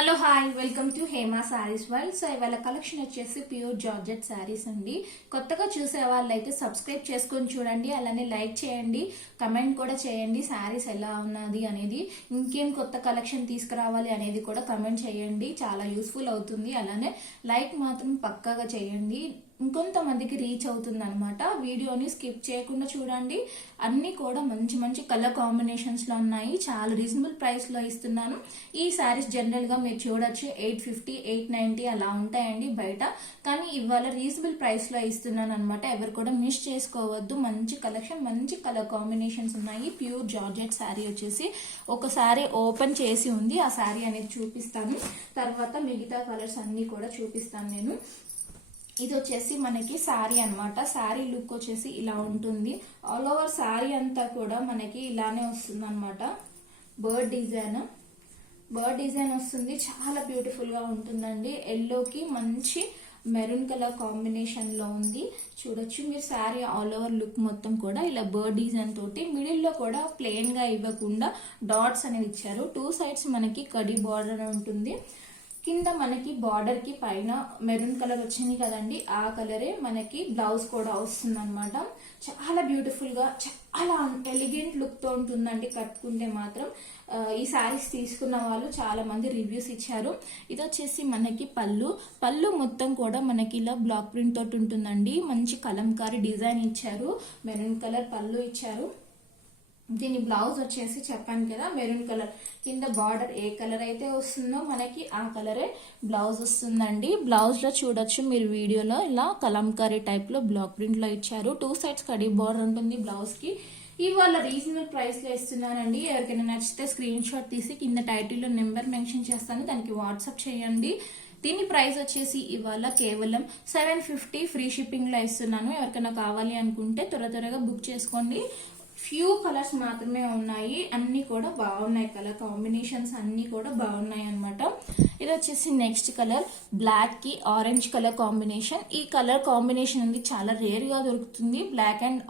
Hello hi welcome to Hema saris world. So ఇవాళ collection వచ్చేసి pure georgette saris అండి. కొత్తగా చూసే వాళ్ళైతే సబ్స్క్రైబ్ చేసుకొని చూడండి, అలానే లైక్ చేయండి, కమెంట్ కూడా చేయండి సారీస్ ఎలా ఉన్నది అనేది, ఇంకేం కొత్త కలెక్షన్ తీసుకురావాలి అనేది కూడా కమెంట్ చేయండి, చాలా యూస్ఫుల్ అవుతుంది. అలానే లైక్ మాత్రం పక్కాగా చేయండి, ఇంకొంతమందికి రీచ్ అవుతుంది అనమాట. వీడియోని స్కిప్ చేయకుండా చూడండి. అన్ని కూడా మంచి మంచి కలర్ కాంబినేషన్స్ లో ఉన్నాయి, చాలా రీజనబుల్ ప్రైస్ లో ఇస్తున్నాను. ఈ సారీస్ జనరల్ గా మీరు చూడొచ్చు 850 890 అలా ఉంటాయండి బయట, కానీ ఇవాళ రీజనబుల్ ప్రైస్ లో ఇస్తున్నాను అనమాట. ఎవరు కూడా మిస్ చేసుకోవద్దు. మంచి కలెక్షన్, మంచి కలర్ కాంబినేషన్స్ ఉన్నాయి. ప్యూర్ జార్జెట్ శారీ వచ్చేసి ఒక శారీ ఓపెన్ చేసి ఉంది, ఆ శారీ అనేది చూపిస్తాను. తర్వాత మిగతా కలర్స్ అన్ని కూడా చూపిస్తాను నేను. ఇది వచ్చేసి మనకి శారీ అనమాట. శారీ లుక్ వచ్చేసి ఇలా ఉంటుంది. ఆల్ ఓవర్ శారీ అంతా కూడా మనకి ఇలానే వస్తుంది అనమాట. బర్డ్ డిజైన్ వస్తుంది, చాలా బ్యూటిఫుల్ గా ఉంటుందండి. ఎల్లోకి మంచి మెరూన్ కలర్ కాంబినేషన్ లో ఉంది. చూడొచ్చు మీరు శారీ ఆల్ ఓవర్ లుక్ మొత్తం కూడా ఇలా బర్డ్ డిజైన్ తోటి, మిడిల్ లో కూడా ప్లెయిన్ గా ఇవ్వకుండా డాట్స్ అనేది ఇచ్చారు. 2 సైడ్స్ మనకి కడి బార్డర్ ఉంటుంది. కింద మనకి బార్డర్ కి పైన మెరూన్ కలర్ వచ్చింది కదండి, ఆ కలరే మనకి బ్లౌజ్ కూడా వస్తుంది అనమాట. చాలా బ్యూటిఫుల్ గా, చాలా ఎలిగెంట్ లుక్ తో ఉంటుందండి కట్టుకుంటే మాత్రం. ఈ శారీస్ తీసుకున్న వాళ్ళు చాలా మంది రివ్యూస్ ఇచ్చారు. ఇది వచ్చేసి మనకి పళ్ళు మొత్తం కూడా మనకి ఇలా బ్లాక్ ప్రింట్ తోటి ఉంటుందండి. మంచి కలంకారీ డిజైన్ ఇచ్చారు, మెరూన్ కలర్ పళ్ళు ఇచ్చారు. దీని బ్లౌజ్ వచ్చేసి చెప్పాను కదా మెరూన్ కలర్, కింద బార్డర్ ఏ కలర్ అయితే వస్తుందో మనకి ఆ కలరే బ్లౌజ్ వస్తుందండి. బ్లౌజ్ లో చూడొచ్చు మీరు వీడియోలో, ఇలా కలంకారీ టైప్ లో బ్లాక్ ప్రింట్ లో ఇచ్చారు. 2 సైడ్స్ కడి బార్డర్ ఉంటుంది బ్లౌజ్ కి. ఇవాళ రీజనబుల్ ప్రైస్ లో ఇస్తున్నానండి. ఎవరికైనా నచ్చితే స్క్రీన్ షాట్ తీసి కింద టైటిల్ లో నెంబర్ మెన్షన్ చేస్తాను, దానికి వాట్సాప్ చేయండి. దీని ప్రైస్ వచ్చేసి ఇవాళ కేవలం 750 ఫ్రీ షిప్పింగ్ లో ఇస్తున్నాను. ఎవరికైనా కావాలి అనుకుంటే త్వరగా బుక్ చేసుకోండి. ఫ్యూ కలర్స్ మాత్రమే ఉన్నాయి, అన్ని కూడా బాగున్నాయి. కలర్ కాంబినేషన్స్ అన్ని కూడా బాగున్నాయి అనమాట. ఇది వచ్చేసి నెక్స్ట్ కలర్, బ్లాక్ కి ఆరెంజ్ కలర్ కాంబినేషన్. ఈ కలర్ కాంబినేషన్ అనేది చాలా రేర్ గా దొరుకుతుంది. బ్లాక్ అండ్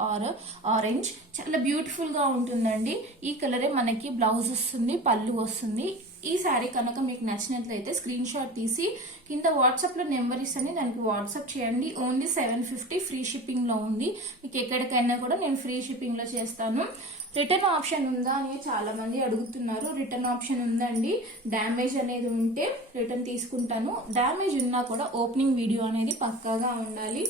ఆరెంజ్ చాలా బ్యూటిఫుల్ గా ఉంటుందండి. ఈ కలరే మనకి బ్లౌజ్ వస్తుంది, పళ్ళు వస్తుంది. ఈ శారీ కనుక మీకు నచ్చినట్లయితే స్క్రీన్ షాట్ తీసి కింద వాట్సాప్ లో నెంబర్ ఇస్తాను, దానికి వాట్సాప్ చేయండి. ఓన్లీ 750 ఫ్రీ షిప్పింగ్ లో ఉంది. మీకు ఎక్కడికైనా కూడా నేను ఫ్రీ షిప్పింగ్ లో చేస్తాను. రిటర్న్ ఆప్షన్ ఉందా అని చాలా మంది అడుగుతున్నారు. రిటర్న్ ఆప్షన్ ఉందండి. డ్యామేజ్ అనేది ఉంటే రిటర్న్ తీసుకుంటాను. డ్యామేజ్ ఉన్నా కూడా ఓపెనింగ్ వీడియో అనేది పక్కాగా ఉండాలి.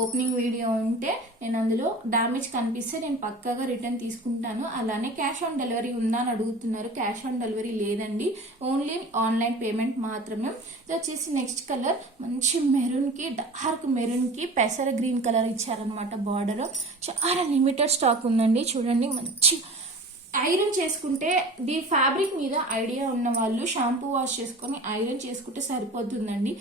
ఓపెనింగ్ వీడియో ఉంటే నేను అందులో డ్యామేజ్ కనిపిస్తే నేను పక్కాగా రిటర్న్ తీసుకుంటాను. అలానే క్యాష్ ఆన్ డెలివరీ ఉందా అని అడుగుతున్నారు. క్యాష్ ఆన్ డెలివరీ లేదండి, ఓన్లీ ఆన్లైన్ పేమెంట్ మాత్రమే. ఇది వచ్చేసి నెక్స్ట్ కలర్, మంచి మెరూన్ కి, డార్క్ మెరూన్ కి పెసర గ్రీన్ కలర్ ఇచ్చారనమాట. బార్డర్ చాలా లిమిటెడ్ స్టాక్ ఉందండి. చూడండి, మంచి ఐరన్ చేసుకుంటే ది ఫ్యాబ్రిక్ మీద ఐడియా ఉన్న వాళ్ళు షాంపూ వాష్ చేసుకొని ఐరన్ చేసుకుంటే సరిపోతుందండి.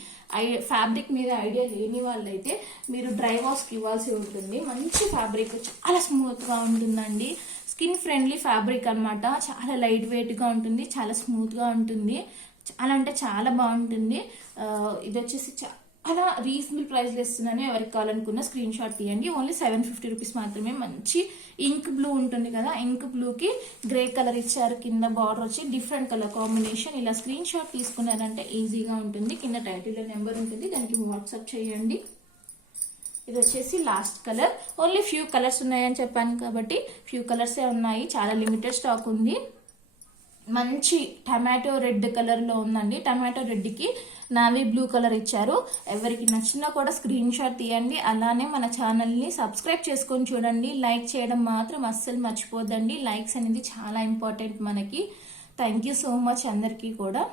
ఫ్యాబ్రిక్ మీద ఐడియా లేని వాళ్ళైతే మీరు డ్రై వాష్కి ఇవ్వాల్సి ఉంటుంది. మంచి ఫ్యాబ్రిక్, చాలా స్మూత్ గా ఉంటుందండి. స్కిన్ ఫ్రెండ్లీ ఫ్యాబ్రిక్ అనమాట. చాలా లైట్ వెయిట్ గా ఉంటుంది, చాలా స్మూత్ గా ఉంటుంది, చాలా అంటే చాలా బాగుంటుంది. ఇది వచ్చేసి అలా రీజనబుల్ ప్రైస్ లో ఇస్తున్నాను. ఎవరికి కావాలనుకున్న స్క్రీన్ షాట్ తీయండి. ఓన్లీ 750 రూపీస్ మాత్రమే. మంచి ఇంక్ బ్లూ ఉంటుంది కదా, ఇంక్ బ్లూ కి గ్రే కలర్ ఇచ్చారు. కింద బార్డర్ వచ్చి డిఫరెంట్ కలర్ కాంబినేషన్. ఇలా స్క్రీన్ షాట్ తీసుకున్నారంటే ఈజీగా ఉంటుంది. కింద టైటిల్ లో నెంబర్ ఉంటుంది, దానికి వాట్సాప్ చేయండి. ఇది వచ్చేసి last colour. Only few colours ఉన్నాయని చెప్పాను కాబట్టి ఫ్యూ కలర్సే ఉన్నాయి, చాలా లిమిటెడ్ స్టాక్ ఉంది. మంచి టమాటో రెడ్ కలర్ లో ఉందండి. టమాటో రెడ్ కి నావీ బ్లూ కలర్ ఇచ్చారు. ఎవరికి నచ్చినా కూడా స్క్రీన్ షాట్ తీయండి. అలానే మన ఛానల్ ని సబ్స్క్రైబ్ చేసుకొని చూడండి. లైక్ చేయడం మాత్రం అస్సలు మర్చిపోద్దండి. లైక్స్ అనేది చాలా ఇంపార్టెంట్ మనకి. థ్యాంక్ యూ సో మచ్ అందరికీ కూడా.